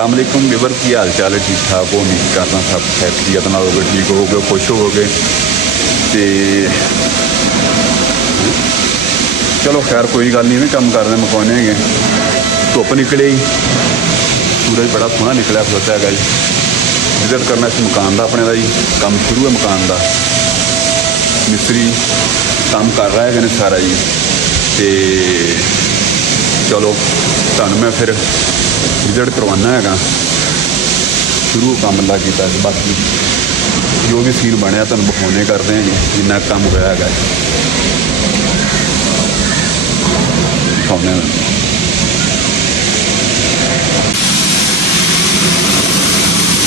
अस्सलाम वालेकुम व्यूअर की हाल चाल है? ठीक ठाक हो? उम्मीद करना सब खैरियत नाल होगे, ठीक होगे, खुश होगे। तो चलो खैर कोई गल नहीं, काम करने मुकाने है। धुप निकले ही, सूरज बड़ा सोहना निकलिया खलोता है जी। विजिट करना इस मकान का अपने का जी, काम शुरू है मकान का। मिस्त्री काम कर रहा है सारा जी। तो चलो तुहानू मैं फिर विजिट करवाना है, शुरू काम ला किया। बाकी जो भी सीन बनया तुहानू बखाने करते हैं जी, जिन्ना काम होया है दिखाने।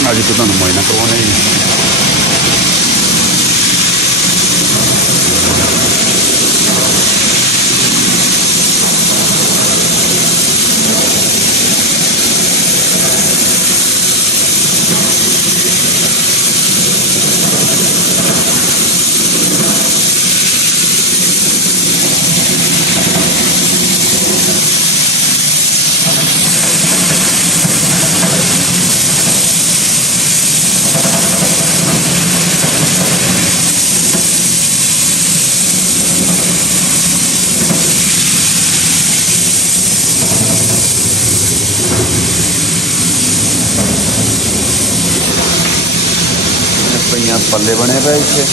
अज तो तुहानू मुआयना करवाना जी। पल्ले बने पे इतने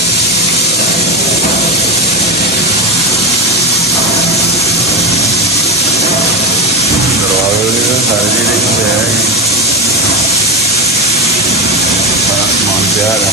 सारे समान पिया है।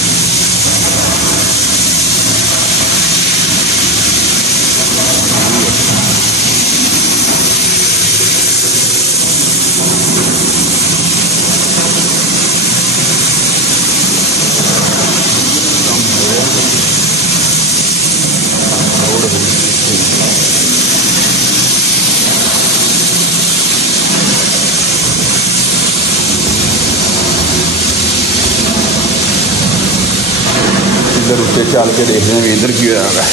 इधर उत्ते चल के देखते हैं इधर की होया है।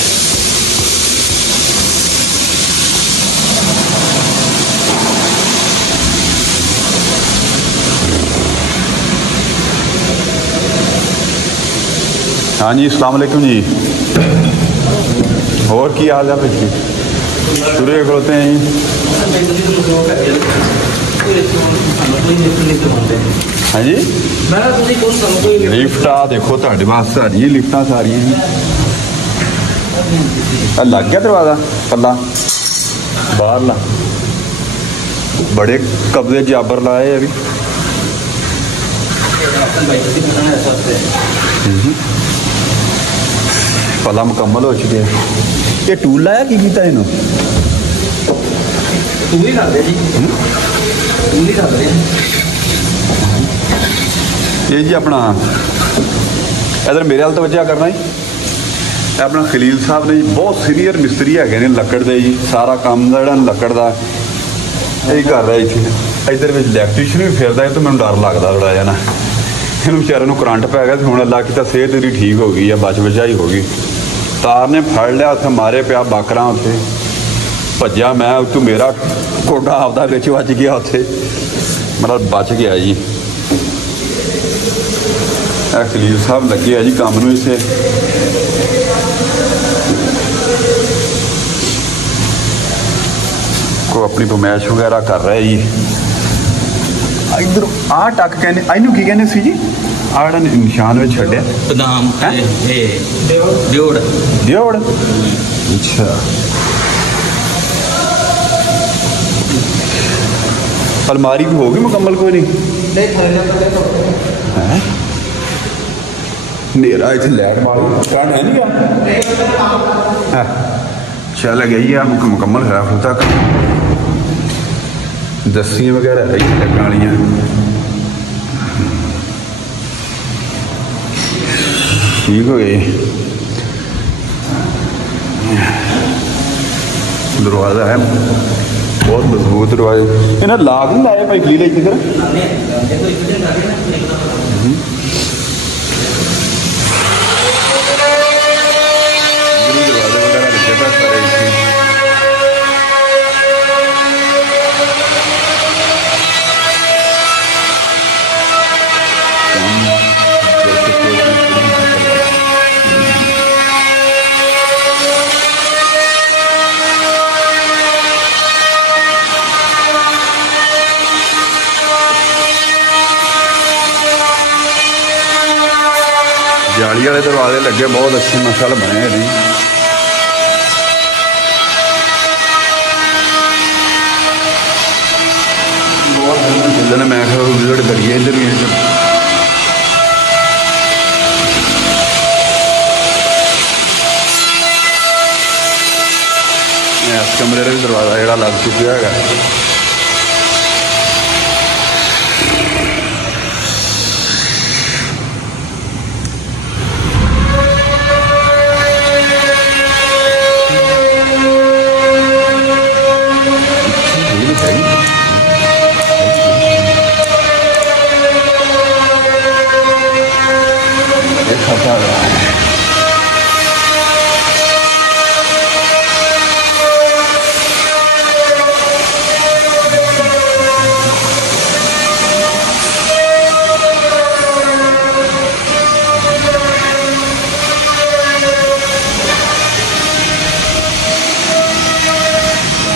हाँ जी अस्सलाम वालेकुम जी, और की हाल है भाई? शुरू खलोते हैं जी। हाँ जी लिफ्ट आ देखो तुहाडे वास्ते आ रही है, लिफ्ट सारिया लग गया दरवाजा पला बाहरला, बड़े कब्जे जाबर लाए अभी। पला मुकम्मल हो चुके हैं। ये टूल लाया की कीता इन्हों? टूल ही करदे जी, टूल ही करदे। ये जी अपना इधर मेरे हाल तवज्जो करना जी, अपना खलील साहब ने जी बहुत सीनियर मिस्त्री है ने लकड़ दे जी, सारा काम जो लकड़ का यही कर रहा इतने। इधर इलैक्ट्रीशियन भी फिरदा है तो मैं डर लगता थोड़ा जहा ना, इन बेचारे को करंट पै गया। हूँ अल्लाह की सेहत मेरी ठीक हो गई है, बच बचाई हो गई। तार ने फड़ लिया, उत्थे मारे पिया बाकरा, उत्थे भज्या मैं, उत्तों मेरा कोडा आपदा बिच बच गया, उत्थे मतलब बच गया जी। खलील साहब लगे है जी काम नूं इसे। को अपनी फरमाइश वगैरह कर रहे जी। इधर आ टक कहने इनू की कहने सी जी, आ निशान में छड्या बदाम दियोड़ दियोड़। अच्छा अलमारी भी होगी मुकम्मल? कोई नहीं है नेरा इतने लैट मार काट है नहीं क्या? चल गई है मुकम्मल है तक। दस्सियाँ वगैरह है लगने वाली ठीक हो गई। दरवाज़ा है बहुत मजबूत दरवाजे, इन्हें लाग नहीं लाए भाई गली किधर? जाली वाले दरवाजे लगे, बहुत अच्छे मसल बने हैं। चलने मैं विजिट करिए इधर भी। इस कमरे का भी दरवाजा जोड़ा लग चुका है।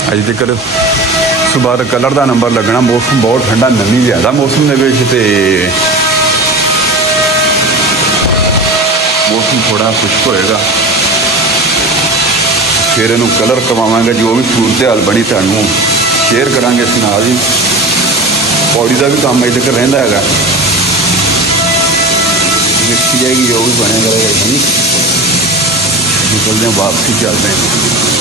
अज तक सुबह तक कलर का नंबर लगना। मौसम बहुत ठंडा, नमी ज़्यादा मौसम के, मौसम थोड़ा खुश्क होएगा, फिर इनू कलर करवावांगे। जो भी सूरत हाल बनी तुहानू शेयर करांगे असीं नाल ही। पौड़ी का भी काम अज तक रहिंदा हैगा, देखी जाएगी जो भी बनेगा। निकलते हैं वापसी, चलते हैं।